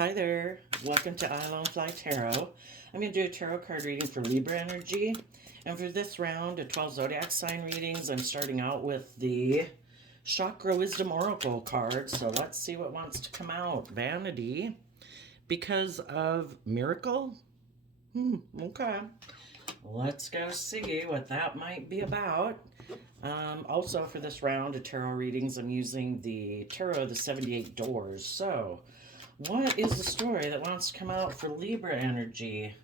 Hi there. Welcome to I Alone Fly Tarot. I'm going to do a tarot card reading for Libra energy. And for this round of 12 zodiac sign readings, I'm starting out with the Chakra Wisdom Oracle card. So let's see what wants to come out. Vanity. Because of miracle? Okay. Let's go see what that might be about. Also for this round of tarot readings, I'm using the Tarot of the 78 Doors. So what is the story that wants to come out for Libra energy?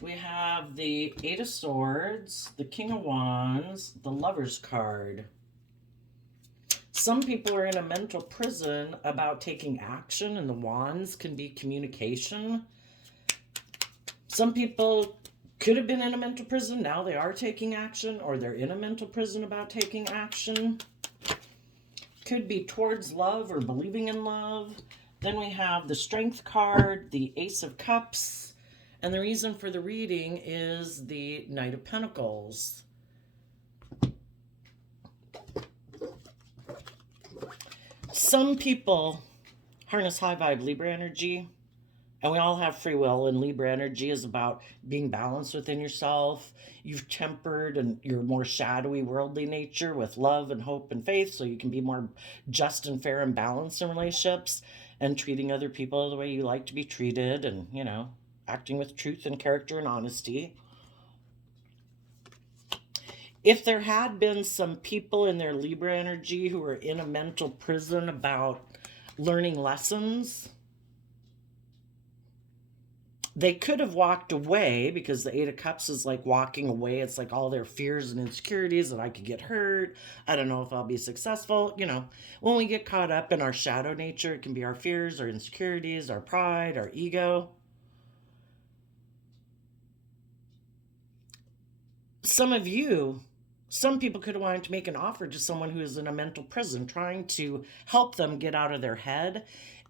We have the Eight of Swords, the King of Wands, the Lover's card. Some people are in a mental prison about taking action, and the Wands can be communication. Some people could have been in a mental prison, now they are taking action, or they're in a mental prison about taking action. Could be towards love or believing in love. Then we have the Strength card, the Ace of Cups, and the reason for the reading is the Knight of Pentacles. Some people harness high vibe Libra energy, and we all have free will, and Libra energy is about being balanced within yourself. You've tempered and your more shadowy worldly nature with love and hope and faith, so you can be more just and fair and balanced in relationships and treating other people the way you like to be treated, and, you know, acting with truth and character and honesty. If there had been some people in their Libra energy who were in a mental prison about learning lessons, they could have walked away, because the Eight of Cups is like walking away. It's like all their fears and insecurities that I could get hurt. I don't know if I'll be successful. You know, when we get caught up in our shadow nature, it can be our fears, our insecurities, our pride, our ego. Some people could have wanted to make an offer to someone who is in a mental prison, trying to help them get out of their head.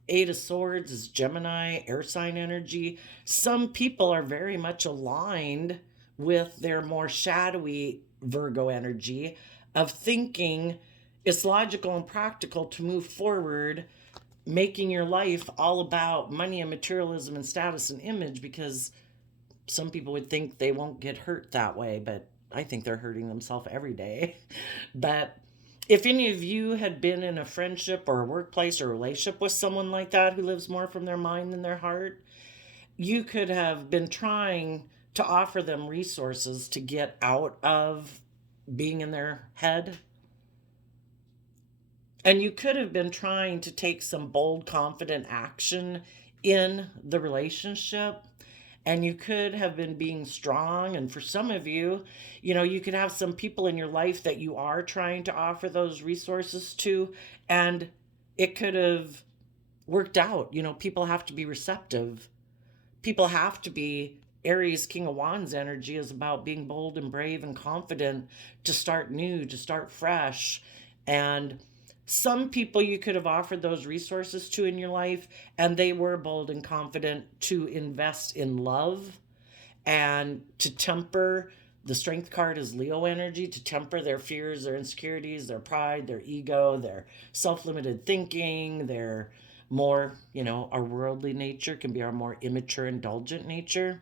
Eight of Swords is Gemini, air sign energy. Some people are very much aligned with their more shadowy Virgo energy of thinking it's logical and practical to move forward, making your life all about money and materialism and status and image, because some people would think they won't get hurt that way, but I think they're hurting themselves every day. But if any of you had been in a friendship or a workplace or relationship with someone like that who lives more from their mind than their heart, you could have been trying to offer them resources to get out of being in their head. And you could have been trying to take some bold, confident action in the relationship. And you could have been being strong. And for some of you, you know, you could have some people in your life that you are trying to offer those resources to, and it could have worked out. You know, people have to be receptive. People have to be. Aries, King of Wands energy is about being bold and brave and confident to start new, to start fresh. And some people you could have offered those resources to in your life, and they were bold and confident to invest in love and to temper. The Strength card is Leo energy, to temper their fears, their insecurities, their pride, their ego, their self-limited thinking, their more, you know, our worldly nature can be our more immature, indulgent nature.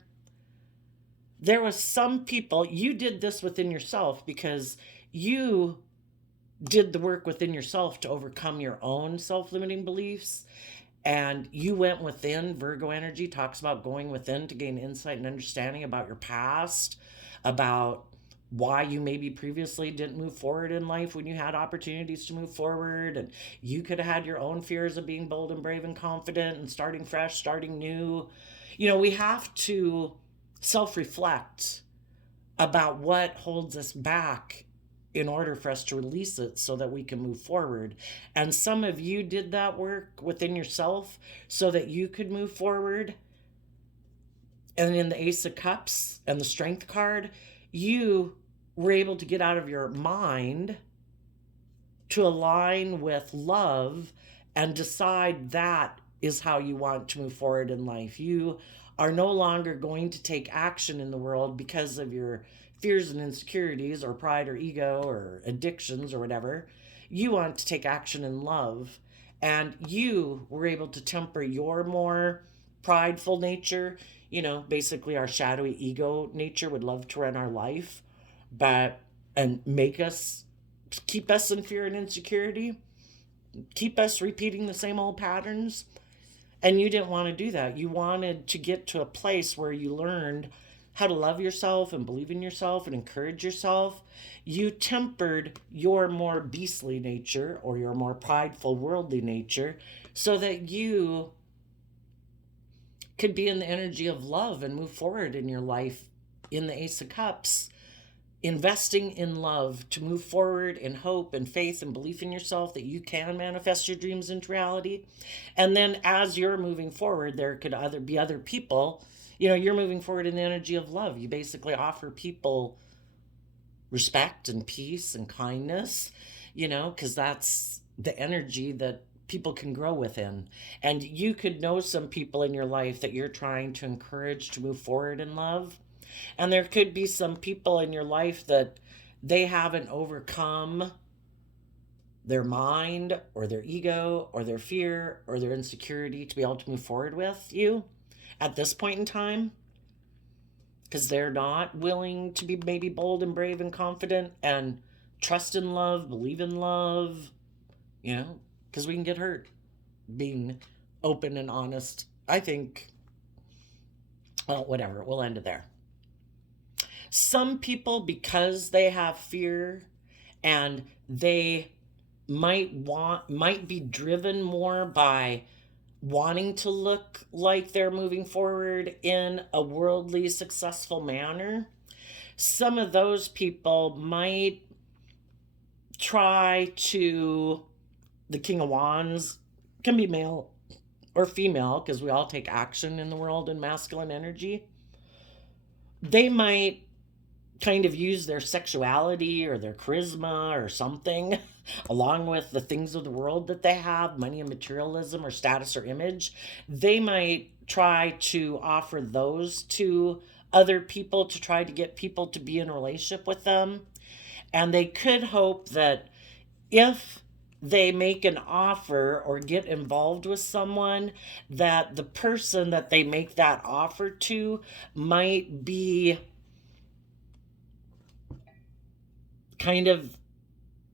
There was some people, you did this within yourself because you did the work within yourself to overcome your own self-limiting beliefs, and you went within. Virgo energy talks about going within to gain insight and understanding about your past, about why you maybe previously didn't move forward in life when you had opportunities to move forward, and you could have had your own fears of being bold and brave and confident and starting fresh, starting new. You know, we have to self-reflect about what holds us back in order for us to release it so that we can move forward. And some of you did that work within yourself so that you could move forward. And in the Ace of Cups and the Strength card, you were able to get out of your mind to align with love and decide that is how you want to move forward in life. You are no longer going to take action in the world because of your fears and insecurities or pride or ego or addictions or whatever. You want to take action in love, and you were able to temper your more prideful nature, basically our shadowy ego nature would love to run our life, but and keep us in fear and insecurity, keep us repeating the same old patterns. And you didn't want to do that. You wanted to get to a place where you learned how to love yourself and believe in yourself and encourage yourself. You tempered your more beastly nature or your more prideful, worldly nature so that you could be in the energy of love and move forward in your life in the Ace of Cups, investing in love to move forward in hope and faith and belief in yourself that you can manifest your dreams into reality. And then as you're moving forward, there could be other people. You're moving forward in the energy of love. You basically offer people respect and peace and kindness, because that's the energy that people can grow within. And you could know some people in your life that you're trying to encourage to move forward in love. And there could be some people in your life that they haven't overcome their mind or their ego or their fear or their insecurity to be able to move forward with you at this point in time, because they're not willing to be maybe bold and brave and confident and trust in love, believe in love, because we can get hurt being open and honest. I think, well, whatever, we'll end it there. Some people, because they have fear and they might be driven more by wanting to look like they're moving forward in a worldly successful manner, some of those people might try to, the King of Wands can be male or female because we all take action in the world in masculine energy. They might kind of use their sexuality or their charisma or something along with the things of the world that they have, money and materialism or status or image. They might try to offer those to other people to try to get people to be in a relationship with them. And they could hope that if they make an offer or get involved with someone, that the person that they make that offer to might be kind of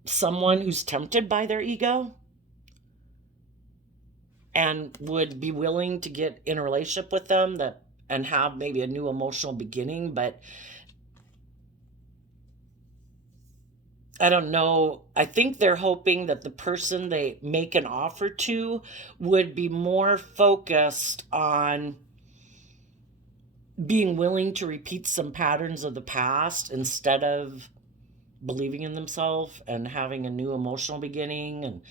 someone who's tempted by their ego and would be willing to get in a relationship with them and have maybe a new emotional beginning. But I don't know. I think they're hoping that the person they make an offer to would be more focused on being willing to repeat some patterns of the past instead of believing in themselves and having a new emotional beginning. And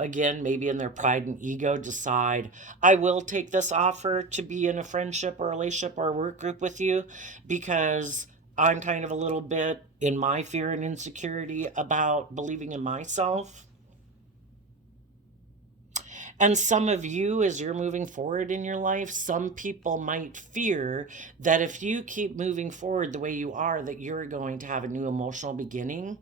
again, maybe in their pride and ego decide, I will take this offer to be in a friendship or relationship or a work group with you because I'm kind of a little bit in my fear and insecurity about believing in myself. And some of you, as you're moving forward in your life, some people might fear that if you keep moving forward the way you are, that you're going to have a new emotional beginning.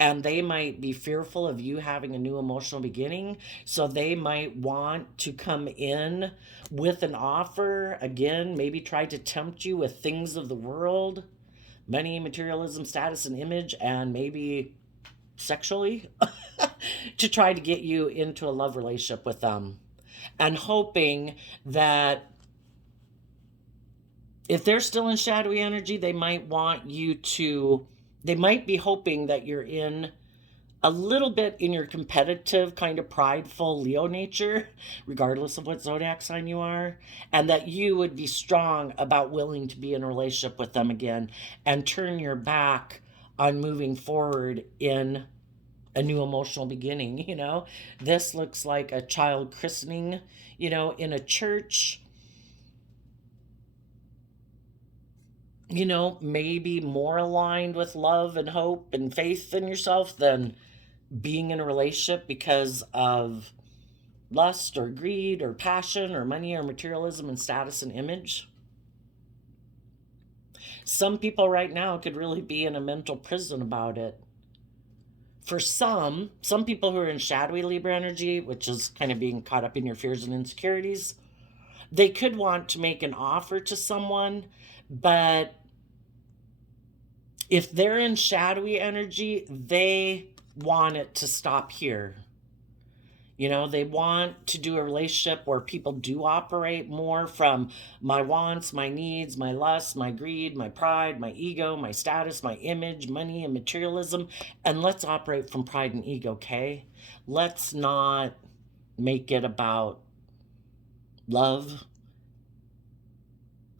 And they might be fearful of you having a new emotional beginning. So they might want to come in with an offer, again, maybe try to tempt you with things of the world, money, materialism, status, and image, and maybe sexually to try to get you into a love relationship with them, and hoping that if they're still in shadowy energy, they might be hoping that you're in a little bit in your competitive kind of prideful Leo nature, regardless of what zodiac sign you are, and that you would be strong about willing to be in a relationship with them again and turn your back on moving forward in a new emotional beginning. This looks like a child christening, in a church, maybe more aligned with love and hope and faith in yourself than being in a relationship because of lust or greed or passion or money or materialism and status and image. Some people right now could really be in a mental prison about it. For some people who are in shadowy Libra energy, which is kind of being caught up in your fears and insecurities, They could want to make an offer to someone, but if they're in shadowy energy, they want it to stop here. They want to do a relationship where people do operate more from my wants, my needs, my lust, my greed, my pride, my ego, my status, my image, money, and materialism. And let's operate from pride and ego, okay? Let's not make it about love.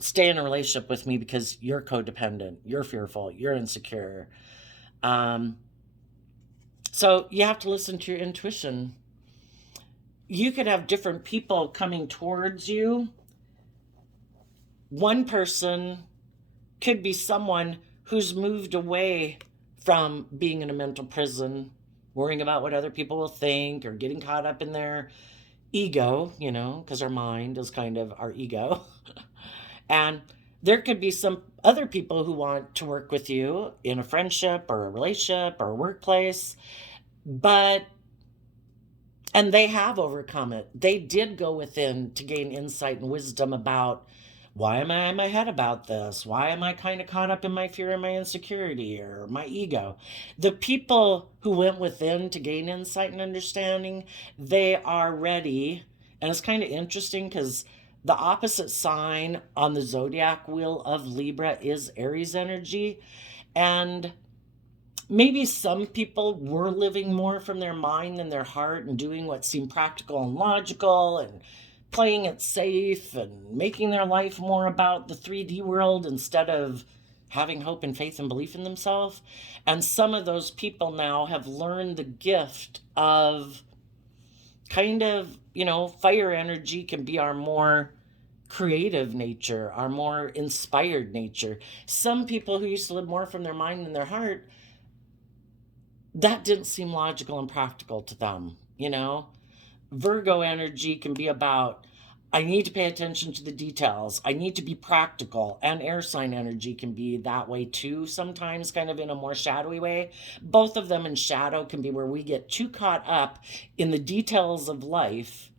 Stay in a relationship with me because you're codependent, you're fearful, you're insecure. So you have to listen to your intuition. You could have different people coming towards you. One person could be someone who's moved away from being in a mental prison, worrying about what other people will think or getting caught up in their ego, because our mind is kind of our ego. And there could be some other people who want to work with you in a friendship or a relationship or a workplace, and they have overcome it. They did go within to gain insight and wisdom about, why am I in my head about this? Why am I kind of caught up in my fear and my insecurity or my ego? The people who went within to gain insight and understanding, they are ready. And it's kind of interesting because the opposite sign on the zodiac wheel of Libra is Aries energy. And maybe some people were living more from their mind than their heart and doing what seemed practical and logical and playing it safe and making their life more about the 3D world instead of having hope and faith and belief in themselves. And some of those people now have learned the gift of kind of, fire energy can be our more creative nature, our more inspired nature. Some people who used to live more from their mind than their heart, that didn't seem logical and practical to them. Virgo energy can be about, I need to pay attention to the details. I need to be practical. And air sign energy can be that way too, sometimes kind of in a more shadowy way. Both of them in shadow can be where we get too caught up in the details of life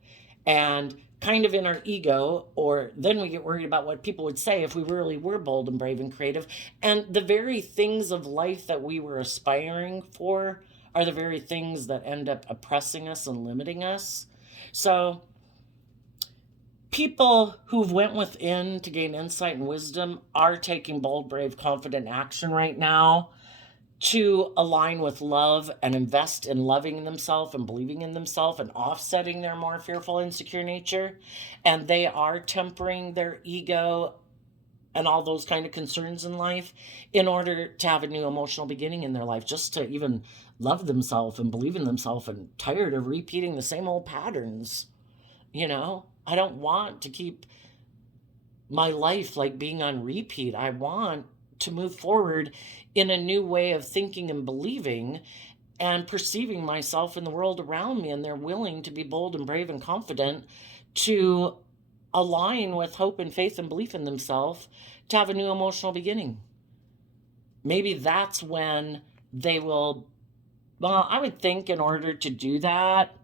and kind of in our ego, or then we get worried about what people would say if we really were bold and brave and creative. And the very things of life that we were aspiring for are the very things that end up oppressing us and limiting us. So people who've went within to gain insight and wisdom are taking bold, brave, confident action right now to align with love and invest in loving themselves and believing in themselves and offsetting their more fearful, insecure nature. And they are tempering their ego and all those kind of concerns in life in order to have a new emotional beginning in their life, just to even love themselves and believe in themselves, and tired of repeating the same old patterns. I don't want to keep my life like being on repeat. I want to move forward in a new way of thinking and believing and perceiving myself in the world around me. And they're willing to be bold and brave and confident to align with hope and faith and belief in themselves to have a new emotional beginning. Maybe that's when they will, well, I would think in order to do that,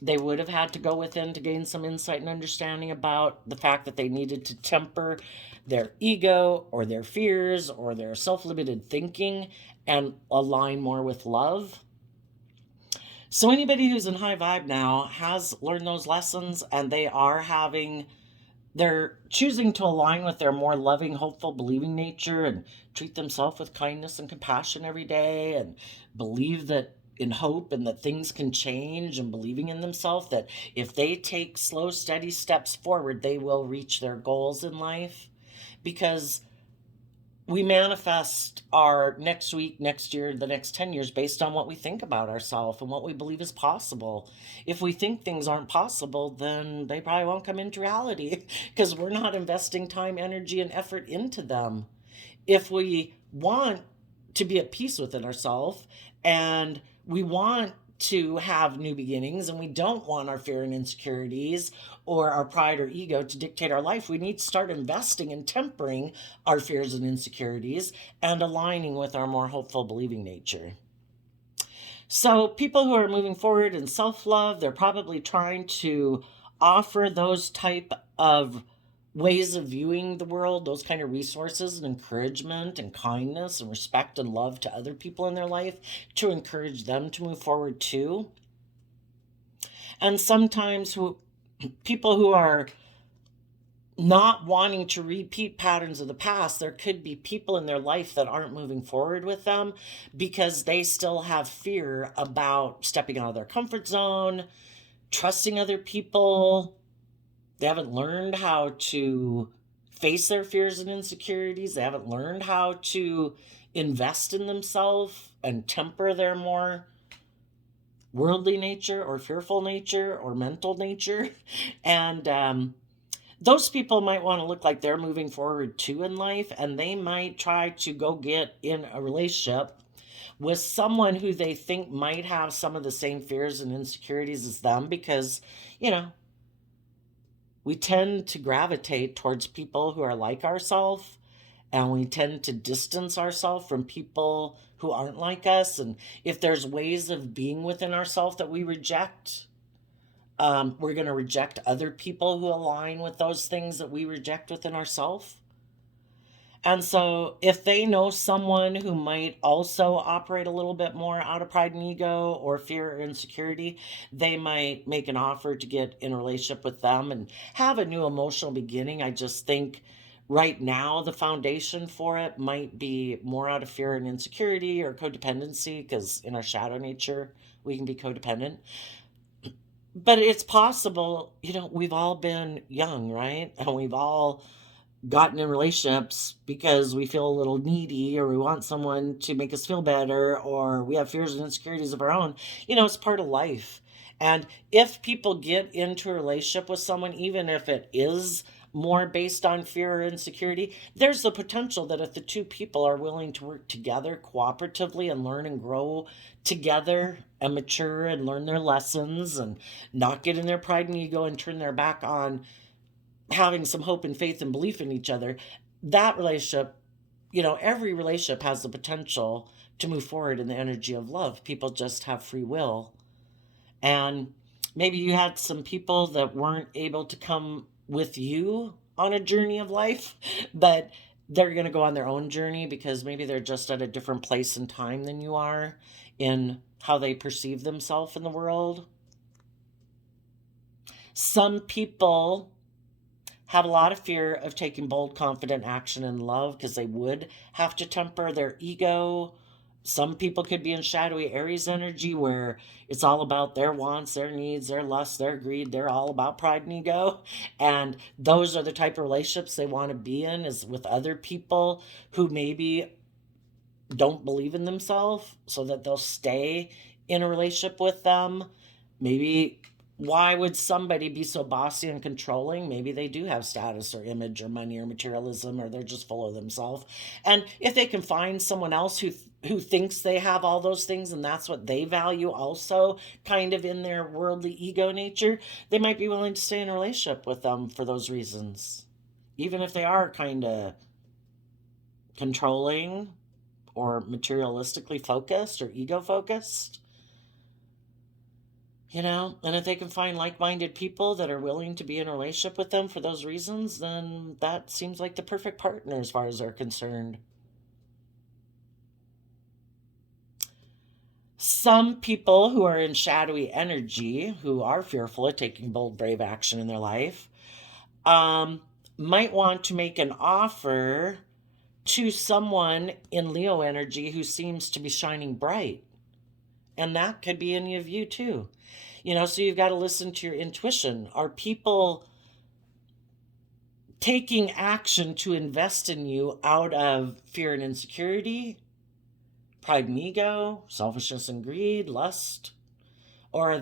they would have had to go within to gain some insight and understanding about the fact that they needed to temper their ego or their fears or their self-limited thinking and align more with love. So anybody who's in high vibe now has learned those lessons, and they're choosing to align with their more loving, hopeful, believing nature and treat themselves with kindness and compassion every day, and believe that in hope and that things can change, and believing in themselves that if they take slow, steady steps forward, they will reach their goals in life. Because we manifest our next week, next year, the next 10 years based on what we think about ourselves and what we believe is possible. If we think things aren't possible, then they probably won't come into reality because we're not investing time, energy, and effort into them. If we want to be at peace within ourselves and we want to have new beginnings, and we don't want our fear and insecurities or our pride or ego to dictate our life, we need to start investing in tempering our fears and insecurities and aligning with our more hopeful, believing nature. So people who are moving forward in self-love, they're probably trying to offer those type of ways of viewing the world, those kind of resources and encouragement and kindness and respect and love to other people in their life to encourage them to move forward too. And sometimes people who are not wanting to repeat patterns of the past, there could be people in their life that aren't moving forward with them because they still have fear about stepping out of their comfort zone, trusting other people. They haven't learned how to face their fears and insecurities. They haven't learned how to invest in themselves and temper their more worldly nature or fearful nature or mental nature. And those people might want to look like they're moving forward too in life, and they might try to go get in a relationship with someone who they think might have some of the same fears and insecurities as them because, you know, we tend to gravitate towards people who are like ourselves, and we tend to distance ourselves from people who aren't like us. And if there's ways of being within ourselves that we reject, we're going to reject other people who align with those things that we reject within ourselves. And so, if they know someone who might also operate a little bit more out of pride and ego or fear or insecurity, they might make an offer to get in a relationship with them and have a new emotional beginning. I just think right now the foundation for it might be more out of fear and insecurity or codependency, because in our shadow nature, we can be codependent. But it's possible, we've all been young, right? And we've all gotten in relationships because we feel a little needy or we want someone to make us feel better or we have fears and insecurities of our own. It's part of life. And if people get into a relationship with someone, even if it is more based on fear or insecurity, there's the potential that if the two people are willing to work together cooperatively and learn and grow together and mature and learn their lessons and not get in their pride and ego and turn their back on having some hope and faith and belief in each other, that relationship, every relationship has the potential to move forward in the energy of love. People just have free will. And maybe you had some people that weren't able to come with you on a journey of life, but they're going to go on their own journey because maybe they're just at a different place and time than you are in how they perceive themselves in the world. Some people have a lot of fear of taking bold, confident action in love because they would have to temper their ego. Some people could be in shadowy Aries energy where it's all about their wants, their needs, their lust, their greed. They're all about pride and ego. And those are the type of relationships they want to be in, is with other people who maybe don't believe in themselves, so that they'll stay in a relationship with them. Maybe why would somebody be so bossy and controlling? Maybe they do have status or image or money or materialism, or they're just full of themselves. And if they can find someone else who thinks they have all those things and that's what they value also, kind of in their worldly ego nature, they might be willing to stay in a relationship with them for those reasons. Even if they are kind of controlling or materialistically focused or ego focused. And if they can find like-minded people that are willing to be in a relationship with them for those reasons, then that seems like the perfect partner as far as they're concerned. Some people who are in shadowy energy, who are fearful of taking bold, brave action in their life, might want to make an offer to someone in Leo energy who seems to be shining bright. And that could be any of you too. So you've got to listen to your intuition. Are people taking action to invest in you out of fear and insecurity, pride and ego, selfishness and greed, lust? Or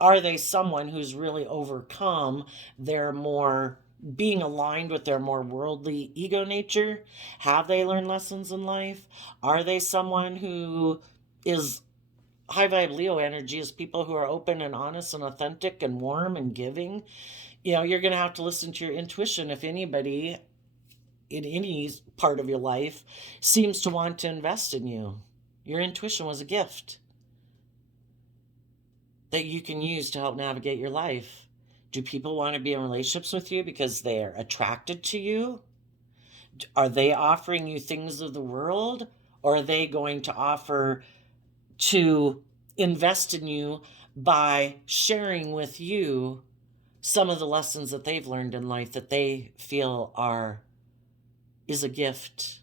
are they someone who's really overcome their more being aligned with their more worldly ego nature? Have they learned lessons in life? Are they someone who is high vibe Leo energy, is people who are open and honest and authentic and warm and giving? You're going to have to listen to your intuition. If anybody in any part of your life seems to want to invest in you, your intuition was a gift that you can use to help navigate your life. Do people want to be in relationships with you because they're attracted to you? Are they offering you things of the world? Or are they going to offer to invest in you by sharing with you some of the lessons that they've learned in life that they feel is a gift?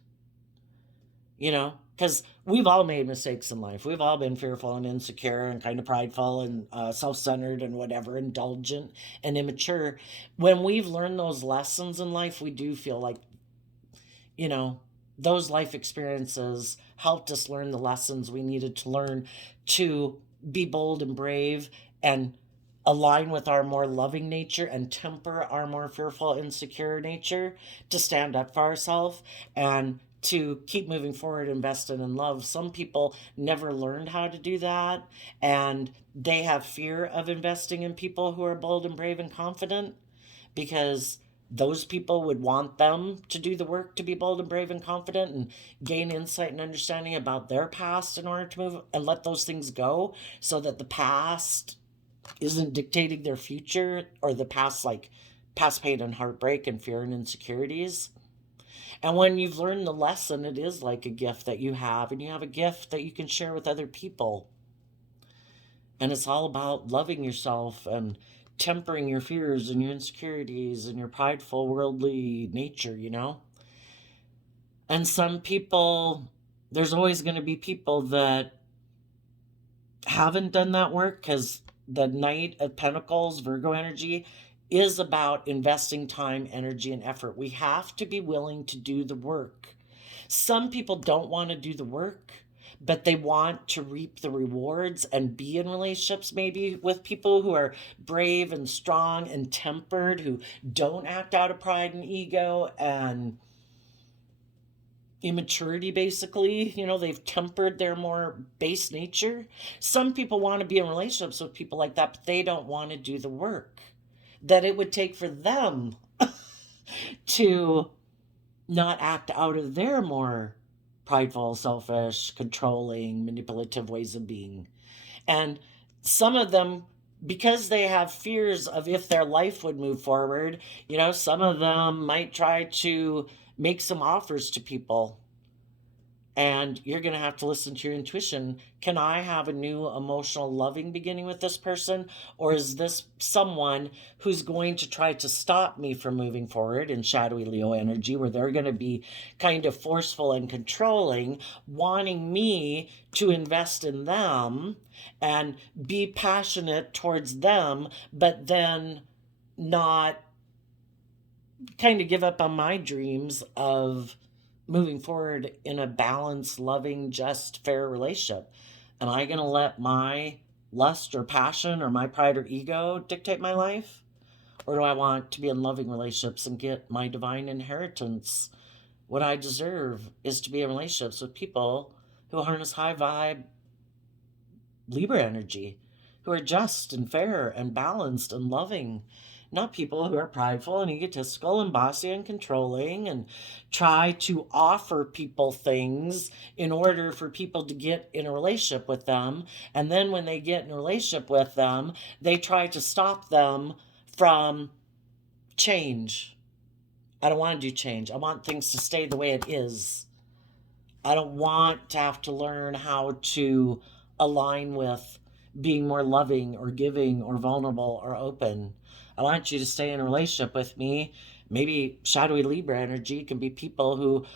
Because we've all made mistakes in life. We've all been fearful and insecure and kind of prideful and self-centered and whatever, indulgent and immature. When we've learned those lessons in life, we do feel like, you know, those life experiences helped us learn the lessons we needed to learn to be bold and brave and align with our more loving nature and temper our more fearful, insecure nature, to stand up for ourselves and to keep moving forward, invested in love. Some people never learned how to do that, and they have fear of investing in people who are bold and brave and confident because those people would want them to do the work to be bold and brave and confident and gain insight and understanding about their past in order to move and let those things go, so that the past isn't dictating their future, or the past, like past pain and heartbreak and fear and insecurities. And when you've learned the lesson, it is like a gift that you have, and you have a gift that you can share with other people. And it's all about loving yourself and tempering your fears and your insecurities and your prideful worldly nature. And some people, there's always going to be people that haven't done that work, because the Knight of Pentacles, Virgo energy, is about investing time, energy, and effort. We have to be willing to do the work. Some people don't want to do the work, but they want to reap the rewards and be in relationships maybe with people who are brave and strong and tempered, who don't act out of pride and ego and immaturity, basically. They've tempered their more base nature. Some people want to be in relationships with people like that, but they don't want to do the work that it would take for them to not act out of their more prideful, selfish, controlling, manipulative ways of being. And some of them, because they have fears of if their life would move forward, some of them might try to make some offers to people. And you're going to have to listen to your intuition. Can I have a new emotional loving beginning with this person? Or is this someone who's going to try to stop me from moving forward in shadowy Leo energy, where they're going to be kind of forceful and controlling, wanting me to invest in them and be passionate towards them, but then not kind of give up on my dreams of moving forward in a balanced, loving, just, fair relationship? Am I going to let my lust or passion or my pride or ego dictate my life? Or do I want to be in loving relationships and get my divine inheritance? What I deserve is to be in relationships with people who harness high vibe Libra energy, who are just and fair and balanced and loving, not people who are prideful and egotistical and bossy and controlling and try to offer people things in order for people to get in a relationship with them. And then when they get in a relationship with them, they try to stop them from change. I don't want to do change. I want things to stay the way it is. I don't want to have to learn how to align with being more loving or giving or vulnerable or open. I want you to stay in a relationship with me. Maybe shadowy Libra energy can be people who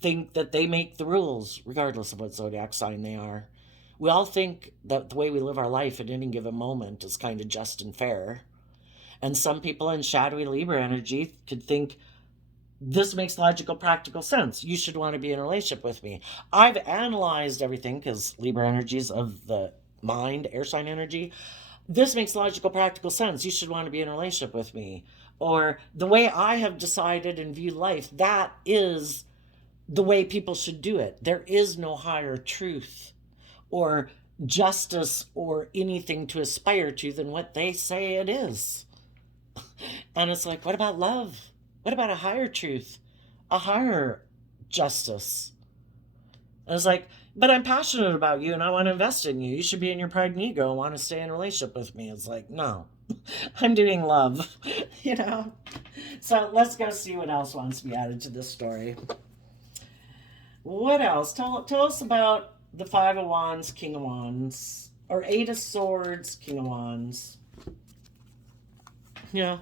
think that they make the rules, regardless of what zodiac sign they are. We all think that the way we live our life at any given moment is kind of just and fair. And some people in shadowy Libra energy could think, this makes logical, practical sense. You should want to be in a relationship with me. I've analyzed everything, because Libra energy is of the mind, air sign energy. This makes logical, practical sense. You should want to be in a relationship with me. Or the way I have decided and view life, that is the way people should do it. There is no higher truth or justice or anything to aspire to than what they say it is. And it's like, what about love? What about a higher truth? A higher justice? And it's like, but I'm passionate about you and I want to invest in you. You should be in your pride and ego and want to stay in a relationship with me. It's like, no, I'm doing love, you know? So let's go see what else wants to be added to this story. What else? Tell us about the Five of Wands, King of Wands, or Eight of Swords, King of Wands. Yeah.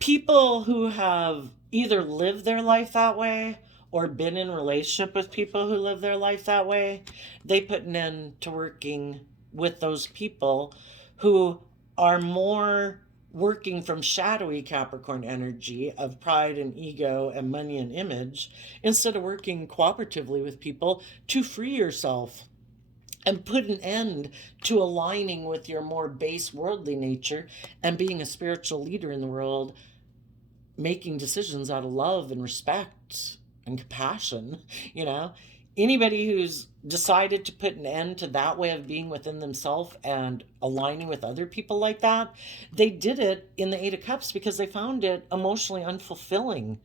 People who have either lived their life that way or been in relationship with people who live their life that way, they put an end to working with those people who are more working from shadowy Capricorn energy of pride and ego and money and image, instead of working cooperatively with people to free yourself and put an end to aligning with your more base worldly nature and being a spiritual leader in the world, making decisions out of love and respect and compassion. You know, anybody who's decided to put an end to that way of being within themselves and aligning with other people like that, they did it in the Eight of Cups because they found it emotionally unfulfilling.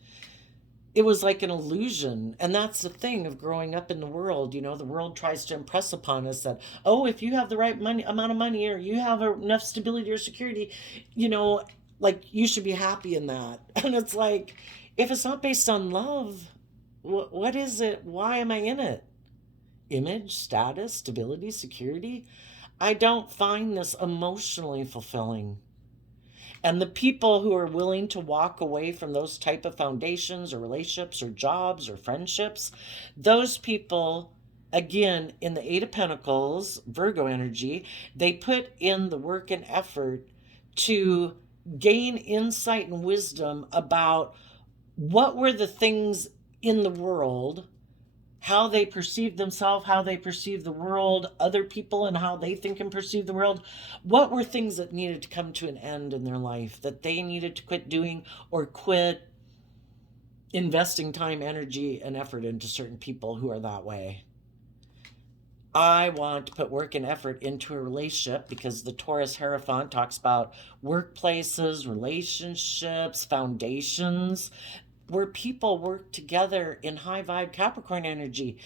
It was like an illusion. And that's the thing of growing up in the world. You know, the world tries to impress upon us that, oh, if you have the right amount of money, or you have enough stability or security, you know, like you should be happy in that. And it's like, if it's not based on love, what is it? Why am I in it? Image, status, stability, security? I don't find this emotionally fulfilling. And the people who are willing to walk away from those type of foundations or relationships or jobs or friendships, those people, again, in the Eight of Pentacles, Virgo energy, they put in the work and effort to gain insight and wisdom about what were the things in the world, how they perceive themselves, how they perceive the world, other people, and how they think and perceive the world. What were things that needed to come to an end in their life that they needed to quit doing or quit investing time, energy, and effort into certain people who are that way? I want to put work and effort into a relationship because the Taurus Hierophant talks about workplaces, relationships, foundations, where people work together in high vibe Capricorn energy,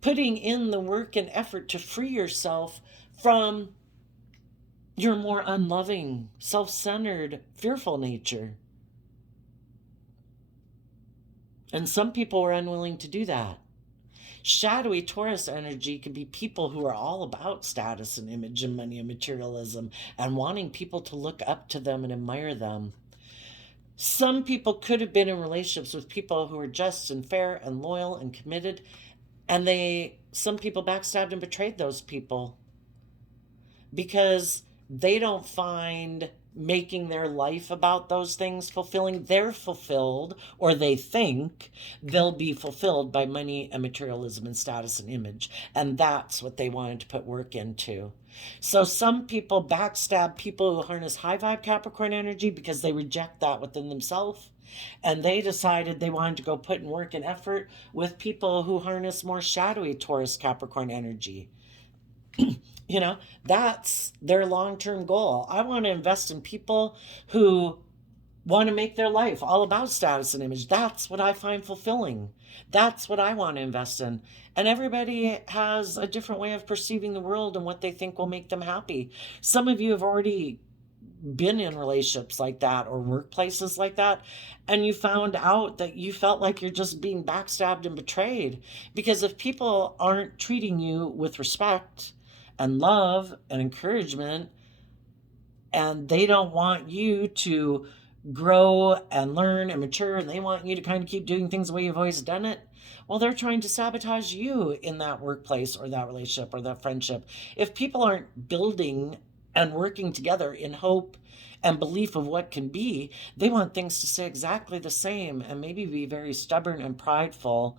putting in the work and effort to free yourself from your more unloving, self-centered, fearful nature. And some people are unwilling to do that. Shadowy Taurus energy could be people who are all about status and image and money and materialism and wanting people to look up to them and admire them. Some people could have been in relationships with people who were just and fair and loyal and committed, and some people backstabbed and betrayed those people because they don't find making their life about those things fulfilling. They're fulfilled, or they think they'll be fulfilled by money and materialism and status and image, and that's what they wanted to put work into. So some people backstab people who harness high vibe Capricorn energy because they reject that within themselves, and they decided they wanted to go put in work and effort with people who harness more shadowy Taurus Capricorn energy. You know, that's their long-term goal. I want to invest in people who want to make their life all about status and image. That's what I find fulfilling. That's what I want to invest in. And everybody has a different way of perceiving the world and what they think will make them happy. Some of you have already been in relationships like that or workplaces like that, and you found out that you felt like you're just being backstabbed and betrayed. Because if people aren't treating you with respect and love and encouragement, and they don't want you to grow and learn and mature, and they want you to kind of keep doing things the way you've always done it, well, they're trying to sabotage you in that workplace or that relationship or that friendship. If people aren't building and working together in hope and belief of what can be, they want things to stay exactly the same and maybe be very stubborn and prideful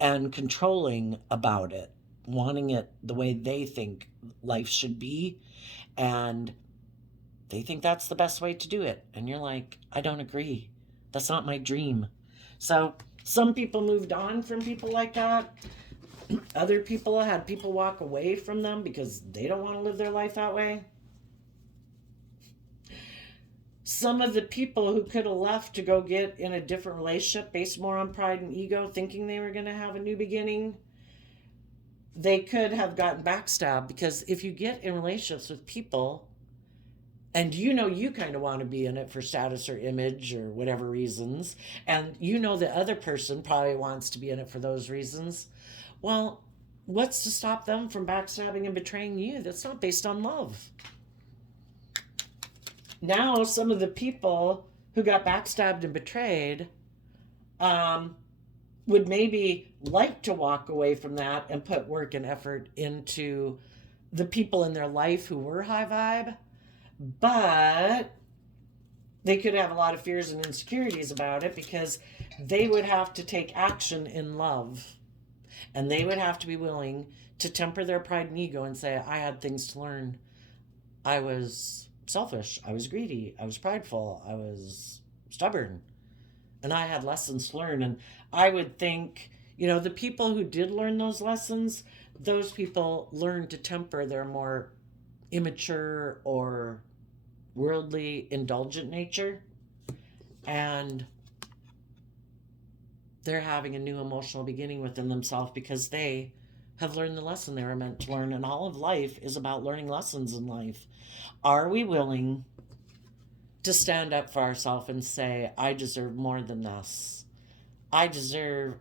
and controlling about it, wanting it the way they think life should be, and they think that's the best way to do it. And you're like, I don't agree. That's not my dream. So some people moved on from people like that. Other people had people walk away from them because they don't want to live their life that way. Some of the people who could have left to go get in a different relationship based more on pride and ego, thinking they were going to have a new beginning, they could have gotten backstabbed. Because if you get in relationships with people and you know you kind of want to be in it for status or image or whatever reasons, and you know the other person probably wants to be in it for those reasons, well, what's to stop them from backstabbing and betraying you? That's not based on love. Now, some of the people who got backstabbed and betrayed would maybe like to walk away from that and put work and effort into the people in their life who were high vibe, but they could have a lot of fears and insecurities about it because they would have to take action in love, and they would have to be willing to temper their pride and ego and say, I had things to learn. I was selfish. I was greedy. I was prideful. I was stubborn. And I had lessons to learn. And I would think, the people who did learn those lessons, those people learned to temper their more immature or worldly indulgent nature. And they're having a new emotional beginning within themselves because they have learned the lesson they were meant to learn. And all of life is about learning lessons in life. Are we willing to stand up for ourselves and say, I deserve more than this? I deserve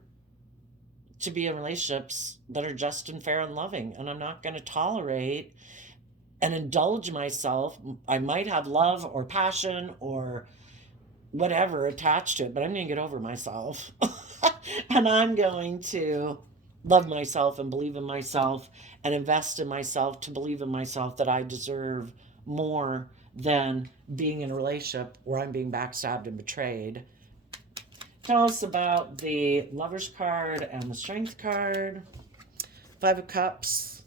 to be in relationships that are just and fair and loving. And I'm not going to tolerate and indulge myself. I might have love or passion or whatever attached to it, but I'm going to get over myself. And I'm going to love myself and believe in myself and invest in myself to believe in myself that I deserve more than being in a relationship where I'm being backstabbed and betrayed. Tell us about the Lover's card and the Strength card. Five of Cups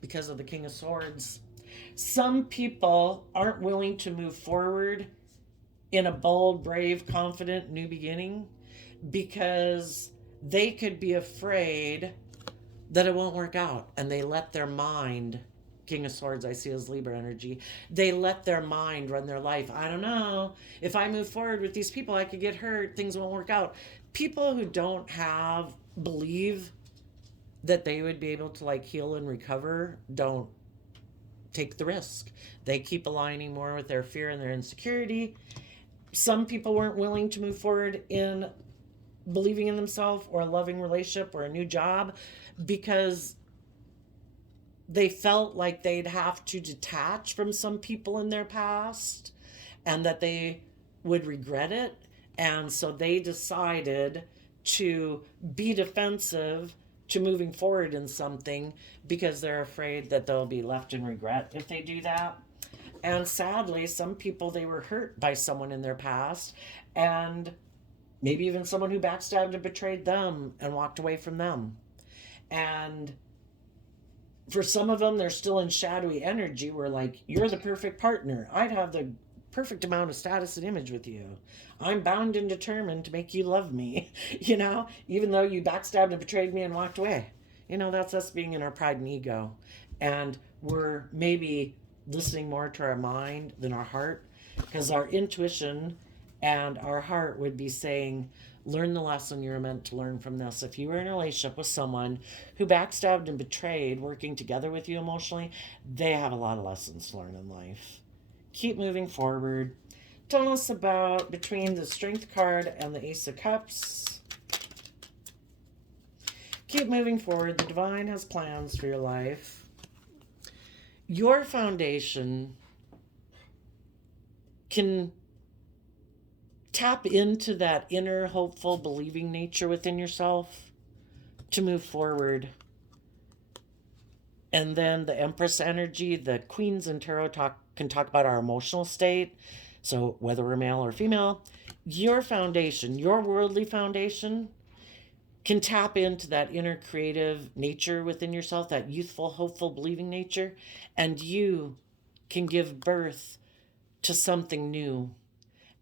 because of the King of Swords. Some people aren't willing to move forward in a bold, brave, confident new beginning because they could be afraid that it won't work out, and they let their mind, King of Swords I see as Libra energy, they let their mind run their life. I don't know, if I move forward with these people I could get hurt, things won't work out. People who don't believe that they would be able to heal and recover don't take the risk. They keep aligning more with their fear and their insecurity. Some people weren't willing to move forward in believing in themselves or a loving relationship or a new job because they felt like they'd have to detach from some people in their past and that they would regret it. And so they decided to be defensive to moving forward in something because they're afraid that they'll be left in regret if they do that. And sadly, some people, they were hurt by someone in their past, and maybe even someone who backstabbed and betrayed them and walked away from them. And for some of them, they're still in shadowy energy where you're the perfect partner. I'd have the perfect amount of status and image with you. I'm bound and determined to make you love me, even though you backstabbed and betrayed me and walked away. That's us being in our pride and ego. And we're maybe listening more to our mind than our heart, because our intuition and our heart would be saying, learn the lesson you're meant to learn from this. If you were in a relationship with someone who backstabbed and betrayed, working together with you emotionally, they have a lot of lessons to learn in life. Keep moving forward. Tell us about between the Strength card and the Ace of Cups. Keep moving forward. The divine has plans for your life. Your foundation can tap into that inner, hopeful, believing nature within yourself to move forward. And then the Empress energy, the Queens in Tarot can talk about our emotional state. So whether we're male or female, your foundation, your worldly foundation, can tap into that inner creative nature within yourself, that youthful, hopeful, believing nature, and you can give birth to something new.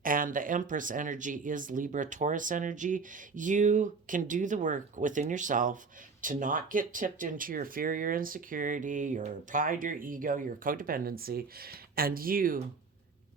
And the Empress energy is Libra-Taurus energy. You can do the work within yourself to not get tipped into your fear, your insecurity, your pride, your ego, your codependency, and you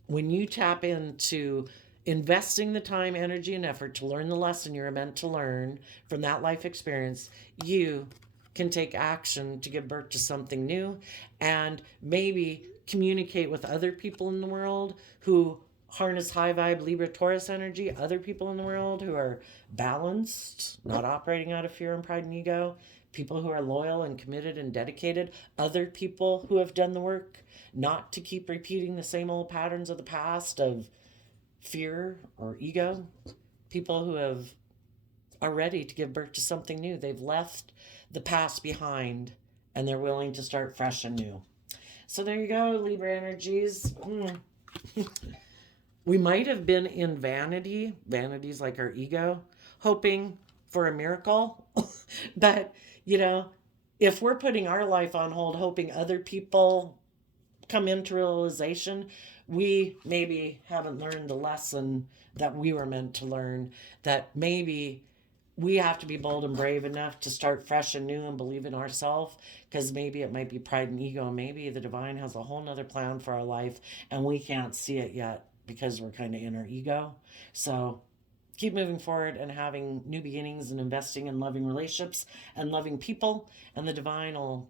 when you tap into investing the time, energy, and effort to learn the lesson you're meant to learn from that life experience, you can take action to give birth to something new and maybe communicate with other people in the world who harness high vibe Libra Taurus energy, other people in the world who are balanced, not operating out of fear and pride and ego, people who are loyal and committed and dedicated, other people who have done the work not to keep repeating the same old patterns of the past of fear or ego, people who are ready to give birth to something new. They've left the past behind and they're willing to start fresh and new. So there you go, Libra energies. We might have been in vanity. Vanity's like our ego, hoping for a miracle. But, if we're putting our life on hold, hoping other people come into realization, we maybe haven't learned the lesson that we were meant to learn, that maybe we have to be bold and brave enough to start fresh and new and believe in ourselves, because maybe it might be pride and ego, and maybe the divine has a whole nother plan for our life and we can't see it yet because we're kind of in our ego. So keep moving forward and having new beginnings and investing in loving relationships and loving people, and the divine will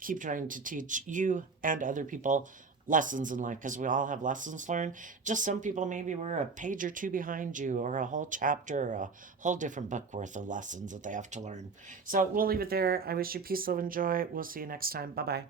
keep trying to teach you and other people lessons in life, because we all have lessons learned. Just some people maybe were a page or two behind you, or a whole chapter, or a whole different book worth of lessons that they have to learn. So we'll leave it there. I wish you peace, love, and joy. We'll see you next time. Bye bye.